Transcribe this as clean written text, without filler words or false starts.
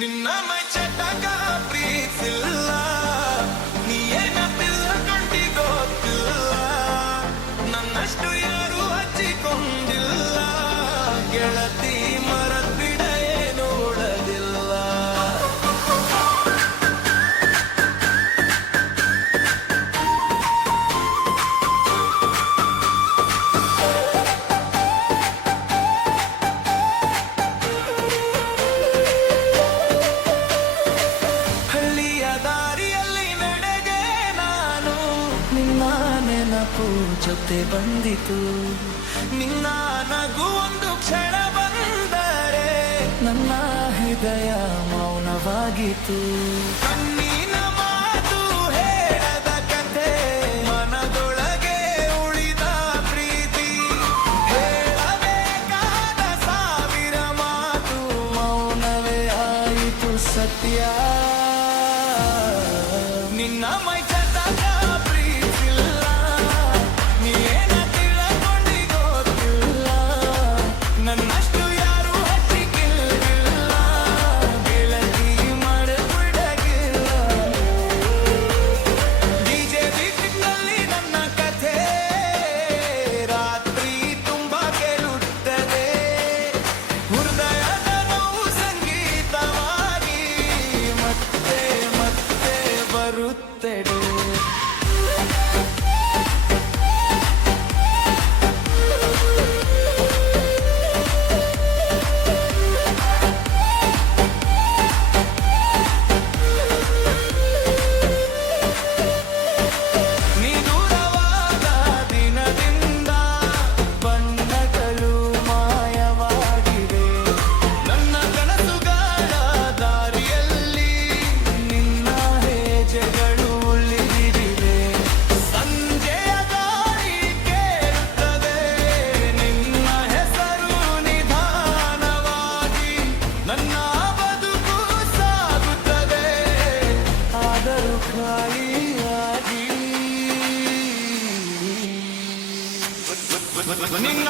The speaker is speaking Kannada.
ನಿನ್ನ ಮೈ ಚಟಕ ಪ್ರೀತಿಸಿಲ್ಲ, ನೀ ಏನ ತಿಳ್ಕೊಂಡಿ ಗೊತ್ತಿಲ್ಲ, ನನ್ನಷ್ಟು ಯಾರು ಹಚ್ಚಿಕೊಂಡಿಲ್ಲ, ಗೆಳತಿ ಮರತ್ ಬಿಡ ನೋಡದಿಲ್ಲ. ನೆನಪು ಜೊತೆ ಬಂದಿತು, ನಿನ್ನ ನಗು ಒಂದು ಕ್ಷಣ ಬಂದರೆ ನನ್ನ ಹೃದಯ ಮೌನವಾಗಿತ್ತು. ಕಣ್ಣಿನ ಮಾತು ಹೇಳದ ಕಥೆ, ಮನದೊಳಗೆ ಉಳಿದ ಪ್ರೀತಿ, ಹೇಳಬೇಕಾದ ಸಾವಿರ ಮಾತು, ಮೌನವೇ ಆಯಿತು ಸತ್ಯ. ನಿನ್ನ ಮೈ ಚಟಕ ಪ್ರೀತಿಸಿಲ್ಲ, ನೀ ಏನ ತಿಳ್ಕೊಂಡಿ ಗೊತ್ತಿಲ್ಲ, ನನ್ನಷ್ಟು ಯಾರು ಹಚ್ಚಿಕಿಲ್ಲ, ಗೆಳತಿ ಮಾಡಬಿಡಗಿಲ್ಲ. ಡಿಜೆ ಬೀಟ್ನಲ್ಲಿ ನನ್ನ ಕಥೆ ರಾತ್ರಿ ತುಂಬಾ ಕೇಳುತ್ತದೆ, ಹೃದಯದ ನೋವು ಸಂಗೀತವಾಗಿ ಮತ್ತೆ ಮತ್ತೆ ಬರುತ್ತದೆ. ನೀ ದೂರವಾದ ದಿನದಿಂದ ಬಣ್ಣಗಳು ಮಾಯವಾಗಿವೆ, ನನ್ನ ಕನಸುಗಳ ದಾರಿಯಲ್ಲಿ ನಿನ್ನ ಹೆಜ್ಜೆಗಳು ಉಳಿದಿವೆ. ಸಂಜೆಯ ಗಾಳಿ ಕೇಳುತ್ತದೆ, ನಿನ್ನ ಹೆಸರು ನಿಧಾನವಾಗಿ, ನನ್ನ ಬದುಕು ಸಾಗುತ್ತದೆ, ಆದರೂ ಖಾಲಿಯಾಗಿ. ನಿನ್ನ